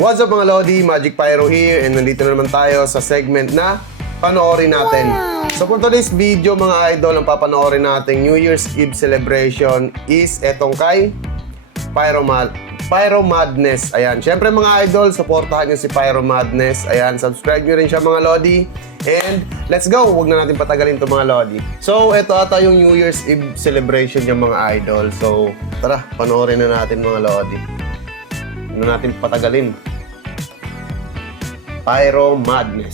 What's up mga Lodi? Magic Pyro here, and nandito na naman tayo sa segment na panoorin natin. So for today's video mga idol, ang papanoorin nating New Year's Eve celebration is etong kay Pyro Madness. Ayan, syempre mga idol, supportahan nyo si Pyro Madness. Ayan, subscribe nyo rin siya mga Lodi. And let's go! Huwag na natin patagalin to mga Lodi. So ito ata yung New Year's Eve celebration yung mga idol. So tara, panoorin na natin mga Lodi. Huwag na natin patagalin. Pyro Madness.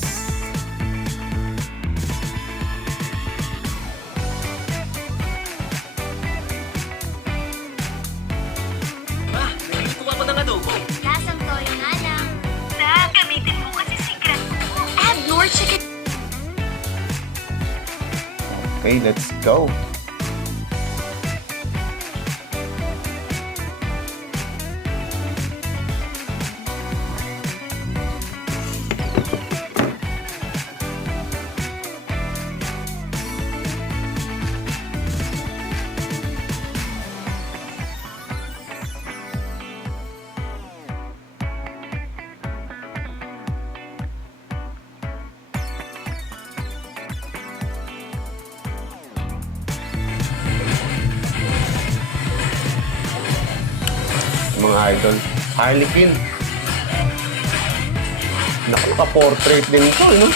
Ma, nagluto ako ng adobo. Lasang toyo nga lang. Gamitin mo kasi secret ko. Add more chicken. Okay, let's go. Mga idol, Harley Quinn. Naka-portrait din ito, no?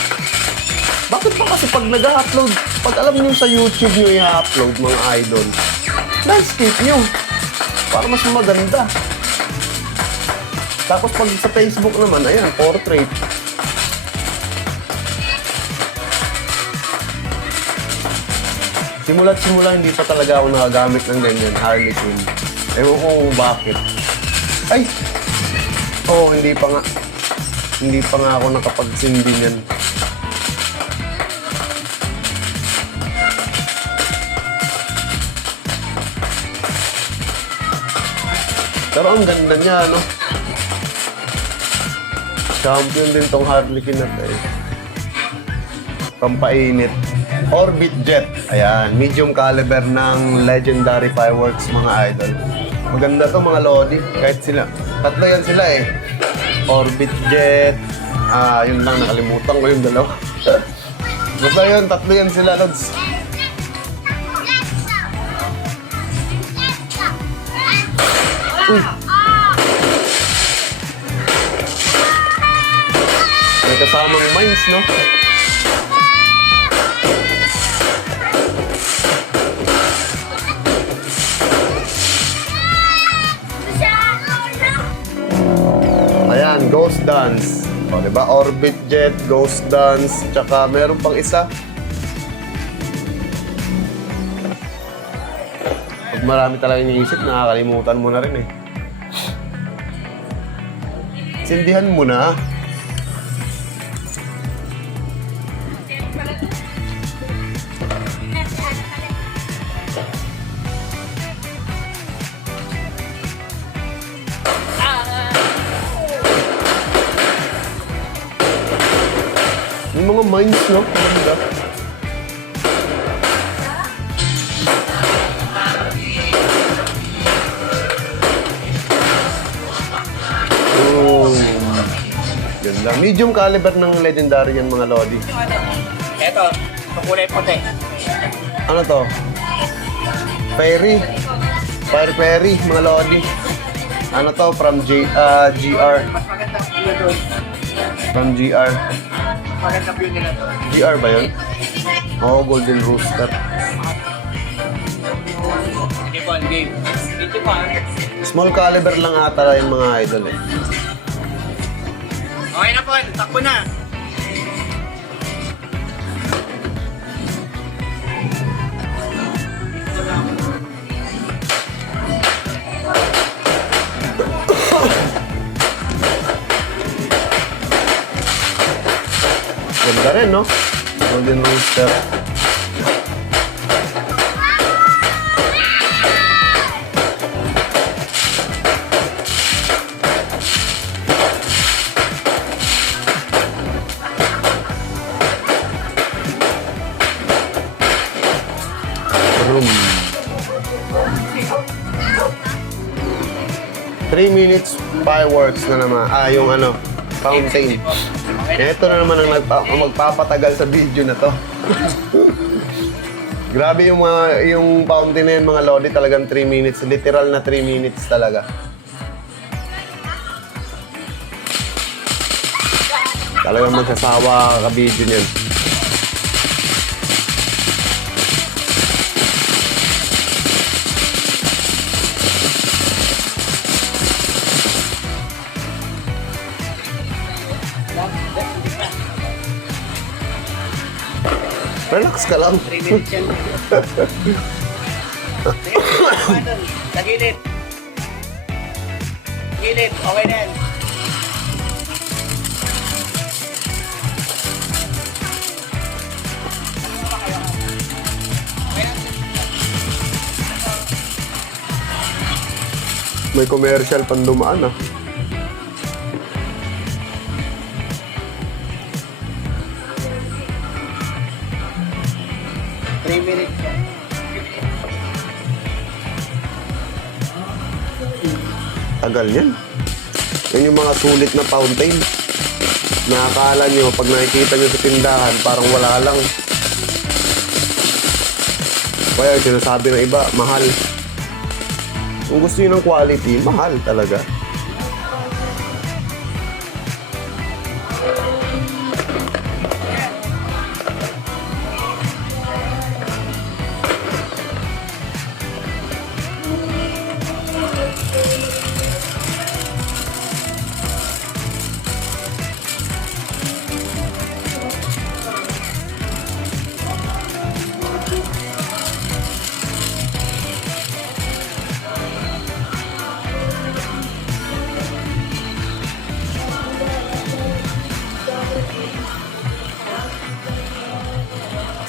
Bakit pa kasi pag nag-upload, pag alam nyo sa YouTube nyo i-upload mga idol, landscape nyo para mas maganda. Tapos pag sa Facebook naman, ayan, portrait. Simula't simula, hindi pa talaga ako nakagamit ng ganyan, Harley Quinn. Ewan ko kung bakit. Ay! Oo, hindi pa nga. Hindi pa nga ako nakapagsindi niyan. Pero ang ganda niya, no? Champion din tong Harley Quinn na to eh. Pampainit. Orbit Jet. Ayan, medium caliber ng Legendary Fireworks mga idol. Maganda to mga Lodi. Kahit sila. Tatlo yan sila eh. Orbit Jet. Yun lang, nakalimutan ko yung dalawa. Basta yun, tatlo yan sila, Lods. Uy. May kasamang mines, no? Ayan, Ghost Dance. O, diba? Orbit Jet, Ghost Dance, tsaka meron pang isa. Pag marami talaga iniisip, nakakalimutan mo na rin eh. Sindihan mo na. Yung mga mines, no? Maganda. Ganda. Medium caliber ng Legendary yan mga Lodi. Eto, kulay puti. Ano to? Fairy. Fire Fairy, mga Lodi. Ano to? From GR. Mas maganda view doon. From GR. Maganda view nila doon. GR ba yun? Oo, Golden Rooster. Sige po, game. Dito po. Small caliber lang ata yung mga idol eh. Okay na po, takbo na. Ganda rin, no? Golden Rooster. Room. 3 3 minutes fireworks na naman. Yung ano, fountain. Ito na naman ang magpapatagal sa video na to. Grabe yung fountain na yun, mga lodi, talagang 3 minutes. Literal na 3 minutes talaga. Talagang magsasawa ka video niyan. Relax ka lang. 3 minutes yan. Sa gilid. Gilid, okay na yan. May commercial pang dumaan ah. Minutes yan. Tagal yan. Yan yung mga sulit na fountain. Nakakala nyo, pag nakikita nyo sa tindahan, parang wala lang. Kaya yung sinasabi ng iba, mahal. Kung gusto nyo ng quality, mahal talaga.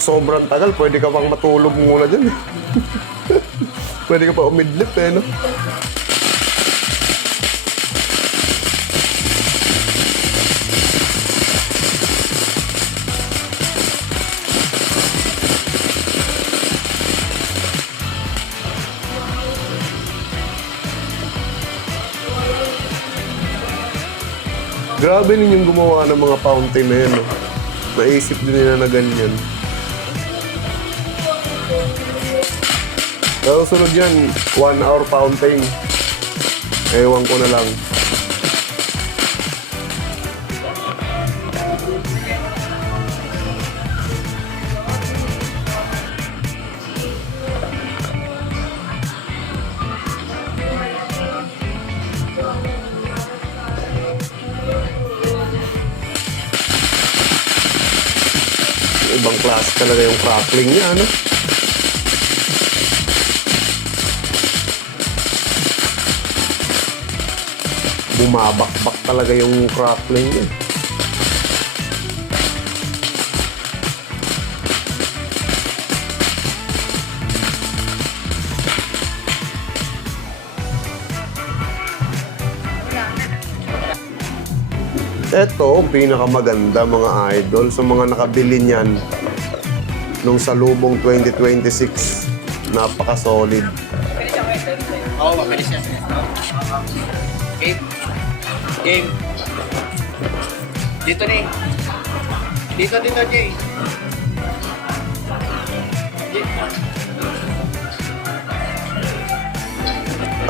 Sobrang tagal, pwede ka pang matulog muna dyan. Pwede ka pa umidlip eh, no? Grabe ninyong gumawa ng mga fountain na yan, no? Naisip din nila na ganyan. Pero sunod yan, 1 hour fountain. Ewan ko na lang. Ibang klase talaga yung crackling niya, ano? Bumabakbak talaga yung crackling niya. Ito, pinakamaganda mga idol. So mga nakabili niyan nung salubong 2026, napaka-solid. Oo, mabilis yan. Game. Game. Dito ni. Dito, Jay.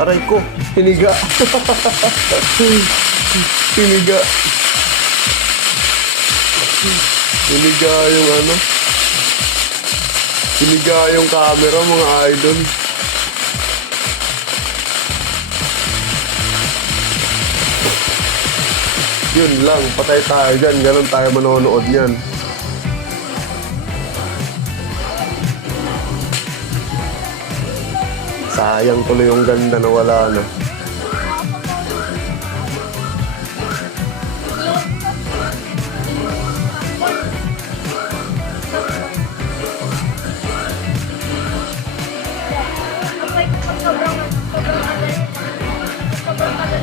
Aray ko, hiniga. Hiniga. Hiniga yung ano. Hiniga yung camera, mga idol. Yun lang, patay tayo dyan. Ganon tayo manonood yan. Sayang tuloy yung ganda na wala na.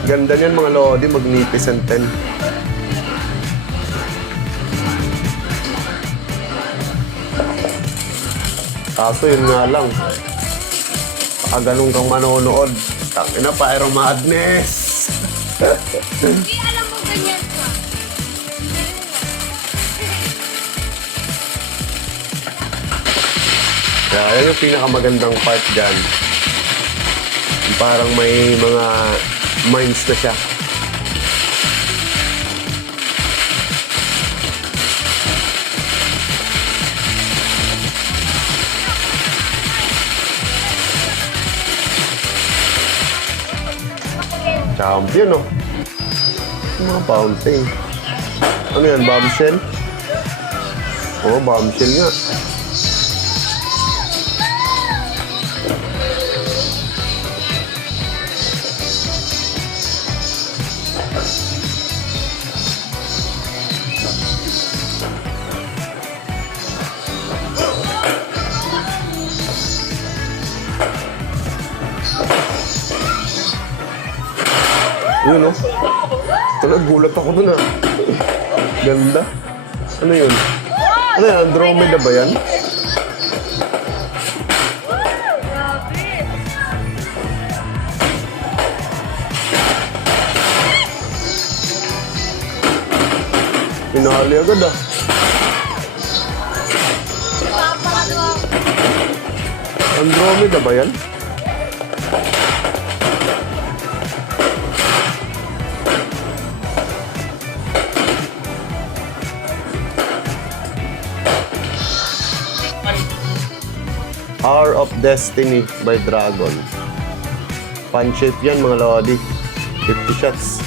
Ganda niyan mga lodi, magnificent 10. Kaso yun nga lang, ganun kang manonood. Tangina, Pyro Madness! Hindi alam mo ganyan ka. Kaya yan yung pinakamagandang part dyan. Parang may mga mines na siya. Champion, oh. Mga fountain. Ano yan, bombshell? Oo, bombshell nga. Yun, oh. Ito, nagulat ako dun, ah. Ganda. Ano yun? Ano yan? Andromeda ba yan? Pinali agad, ah. Andromeda ba yan? Hour of Destiny by Dragon. Pan-shape yan, mga lodi. 50 shots.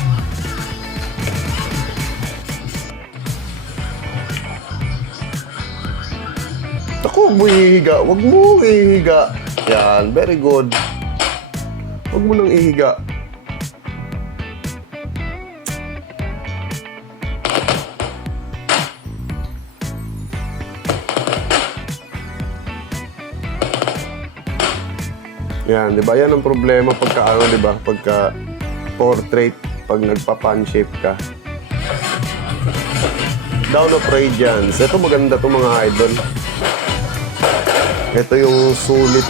Ako, huwag mo ihiga. Huwag mo ihiga. Yan, very good. Huwag mo nang ihiga. Yan, di ba? Yan ang problema pagka, ano, di ba? Pagka portrait, pag nagpa-pan shape ka. Down of Radiance. Ito maganda to mga idol. Ito yung solid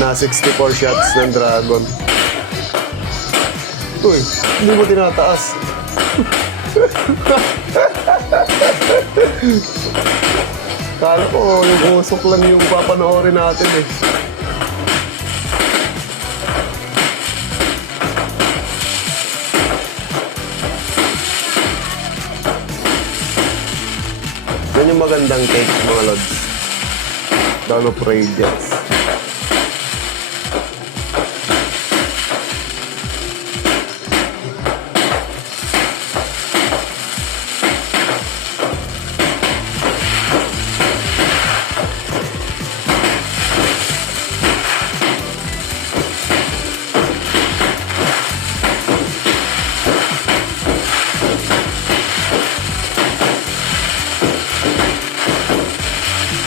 na 64 shots ng Dragon. Uy, hindi mo tinataas. Kala ko, yung usok lang yung papanoorin natin eh. Yan yung magandang cake, mga lods. Dawn of Radiance.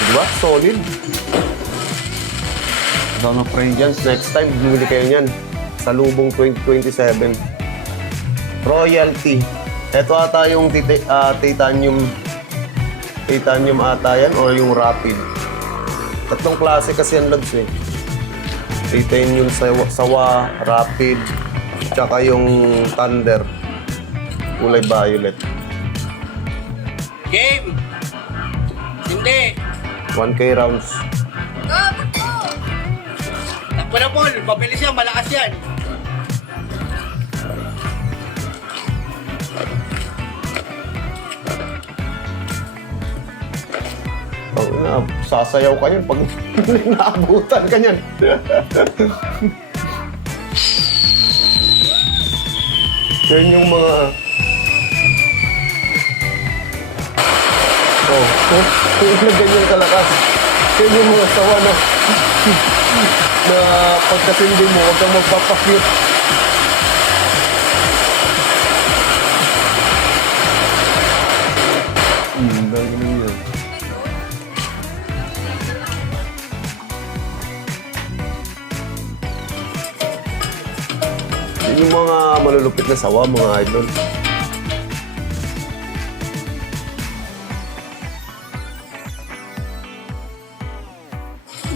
Diba? Solid. Dawn of Radiance. Next time, bumili kayo niyan. Sa Lubong 2027. Royalty. Ito ata yung titanium ata yan o yung rapid. Tatlong klase kasi yan, lods eh. Titanium sawa, rapid, tsaka yung thunder. Kulay violet. Game! Hindi! 1K rounds. Takbo na, Paul. Mabilis yan. Malakas yan. Oh, sasayaw ka yan pag naabutan ka yan. Yan yung mga... yung na ganyan kalakas. Yan yung mga sawa na... na pagkatindi mo, huwag kang magpapakute. Dahil yun. Yan yung mga malulupit na sawa, mga idol.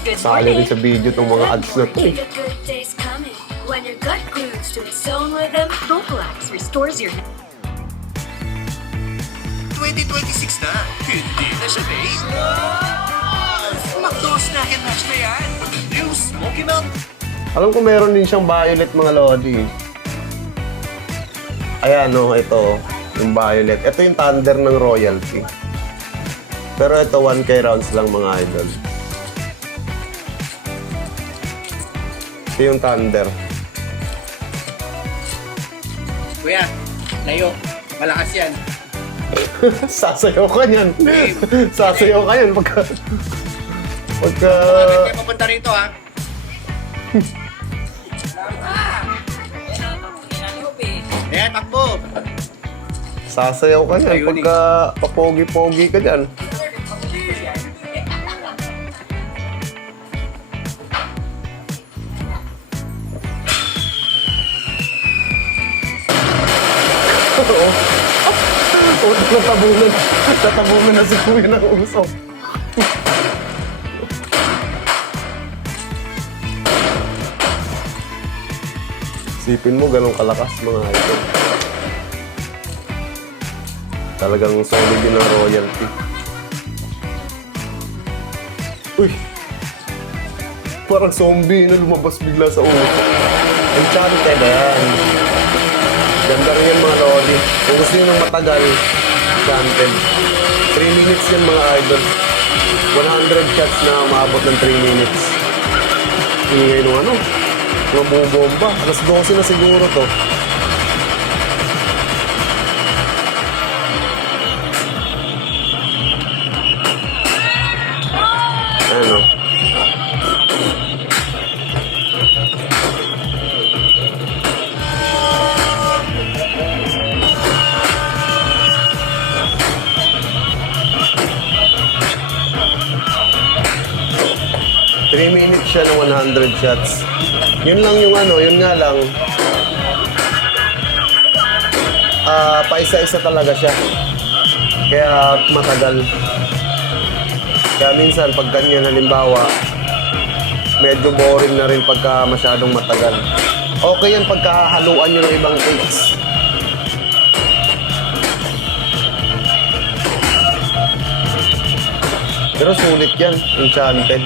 Good Sali rin morning. sa video itong mga ads na to eh. The good day's coming. When your gut glues to its own rhythm, Vocalax restores your 2026 na. Hindi na siya base. McDo Snack and Match na yan. New Smoky Melt. Alam ko meron din siyang violet mga lodi. Ayan o, ito. Yung violet. Ito yung thunder ng royalty. Pero ito 1K rounds lang mga idol. Ito yung thunder. Kuya, layo. Malakas yan. Sasayaw ka yan. Sasayaw ka yan pagka... Pagka... Bakit kayo papunta rito, ha? Ayan, takbo. Sasayaw ka yan Ayun, pagka papogi-pogi ka dyan. Oo. Oo, natabunan. Natabunan na si Kuya ng usok. Sipin mo, ganun kalakas mga idol. Talagang solid din ang royalty. Uy! Parang zombie na lumabas bigla sa ulo. Enchanted, ayan. Ganda rin yan mga lodi. Kung gusto nyo ng matagal, Enchanted. 3 minutes yan mga idol. 100 shots na maabot ng 3 minutes. Ingay nung ano, mga bumobomba. Alas 12 na siguro to. Ano? Three minutes siya ng 100 shots. Yun lang yung ano, yun nga lang. Paisa-isa talaga siya. Kaya matagal. Kaya minsan, pag ganyan halimbawa, medyo boring na rin pagka masyadong matagal. Okay yan pagka haluan nyo ng ibang cakes. Pero sulit yan, Enchanted.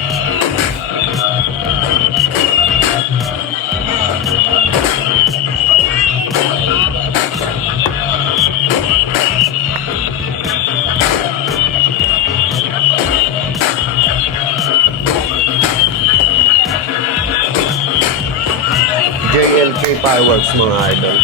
JLK Fireworks mga idol.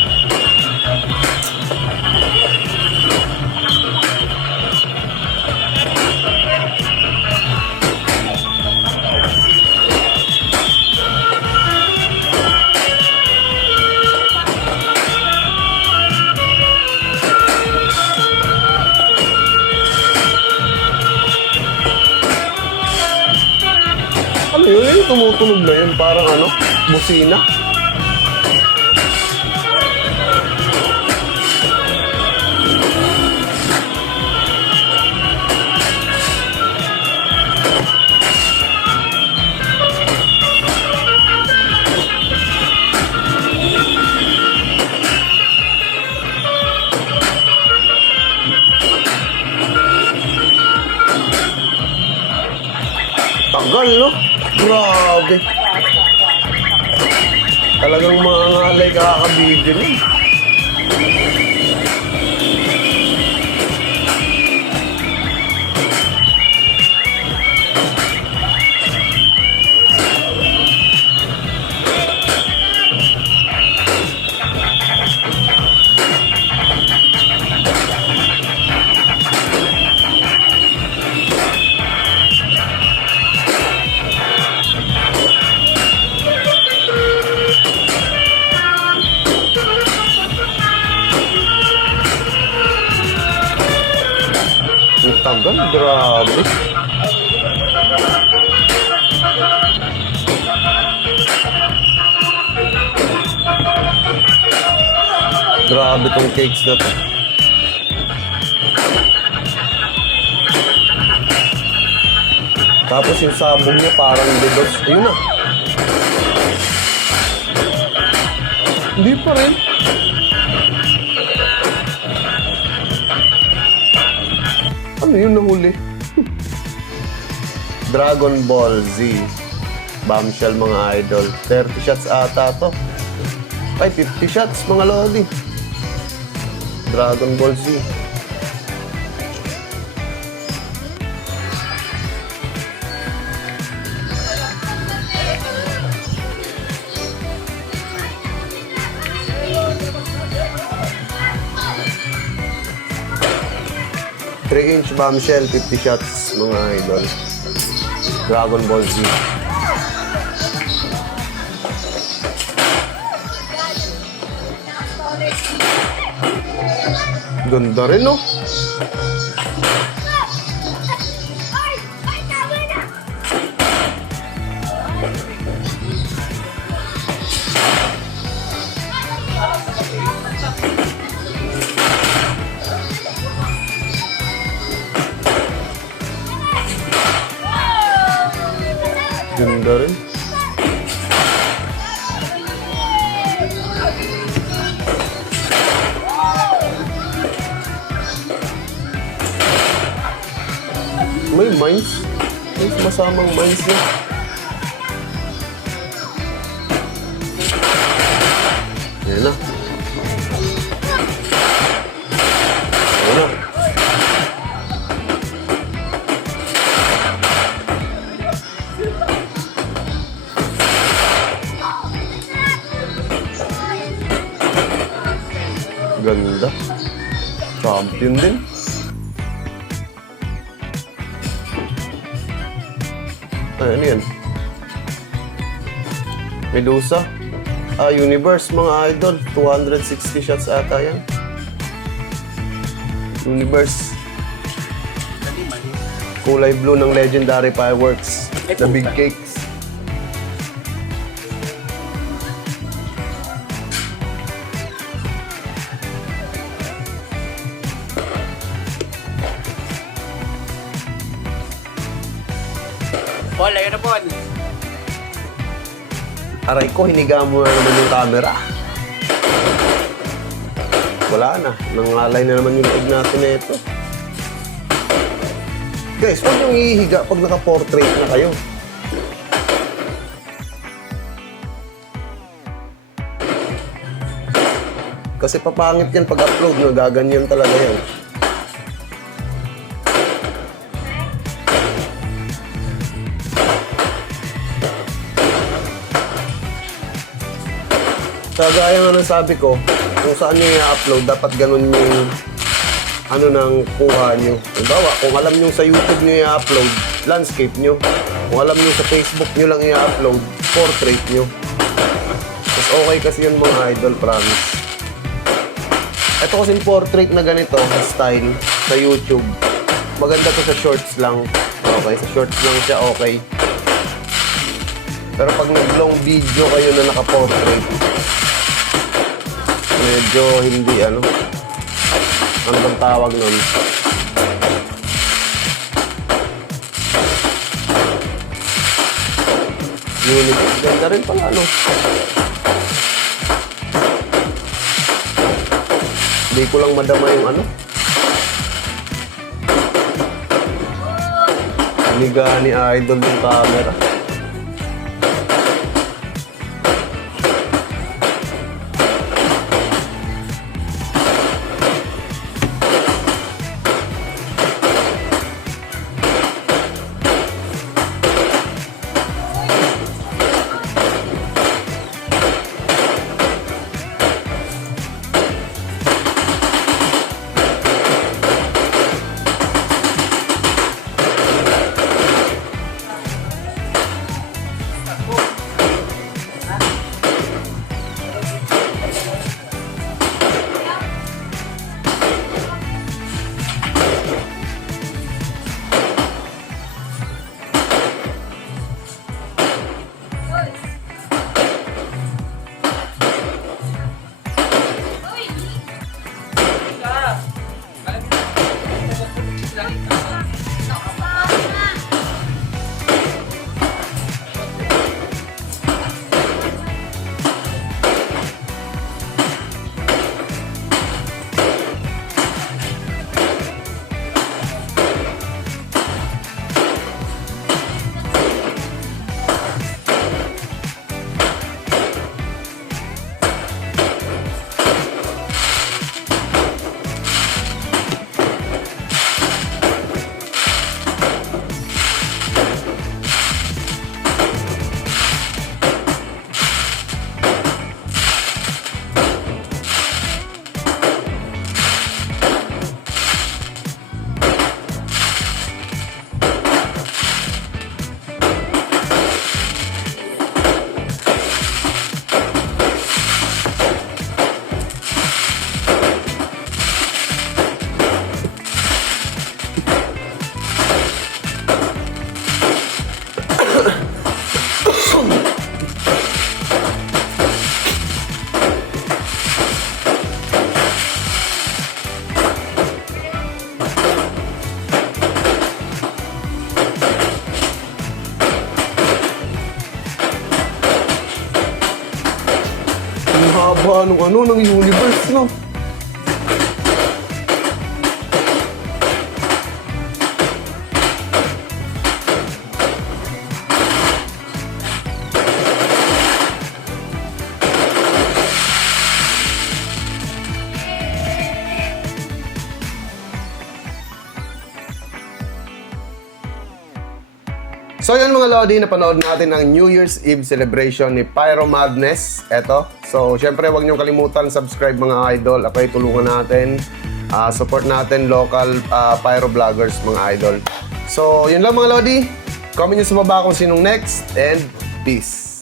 Ano yun? Yung tumutunog na yun. Parang ano? Busina. Tagal, no? Grabe. Talagang mga ngalay kakabidyo niya. Ang tagal, grabe. Grabe tong cakes na to. Tapos yung sabong niya parang dedos. Ayun na. Hindi pa rin. Ano yun nahuli? Dragon Ball Z. Bombshell mga idol. 30 shots ata to. Ay, 50 shots mga lodi. Dragon Ball Z. Inch bombshell, 50 shots mga idol. Dragon Ball Z. Ganda rin, no? Ganda rin. May mines. May masamang mines niya. Yan na. Yan na. Ganda. Champion din. Ay, ano yan? Medusa. Universe mga idol. 260 shots ata yan. Universe. Kulay blue ng Legendary Fireworks. The Big Cakes. Paul, ayun na po. Aray ko, hiniga mo na naman yung camera. Wala na. Nangalay na naman yung leg natin na ito. Guys, huwag yung ihiga pag naka-portrait na kayo. Kasi papangit yan pag-upload, nagaganyan talaga yan. Kagaya nga ng sabi ko, kung saan nyo i-upload, dapat ganun yung ano nang kuha nyo. Halimbawa, kung alam nyo sa YouTube nyo i-upload, landscape nyo. Kung alam nyo sa Facebook nyo lang i-upload, portrait nyo. Mas okay kasi yun mga idol, promise. Ito kasing portrait na ganito, style, sa YouTube. Maganda to sa shorts lang. Okay, sa shorts lang siya okay. Pero pag nag-long video kayo na naka-portrait, medyo hindi ano bang tawag nun? Unity. Ganda rin pala, ano? Hindi ko lang madama yung ano. Hiniga ni Idol yung camera. ba nung ano, ng universe, no? So yun mga Lodi, napanood natin ang New Year's Eve celebration ni Pyro Madness. Eto. So syempre huwag niyong kalimutan subscribe mga idol. Okay, tulungan natin. Support natin local pyro vloggers mga idol. So yun lang mga Lodi. Comment nyo sa baba kung sinong next and peace.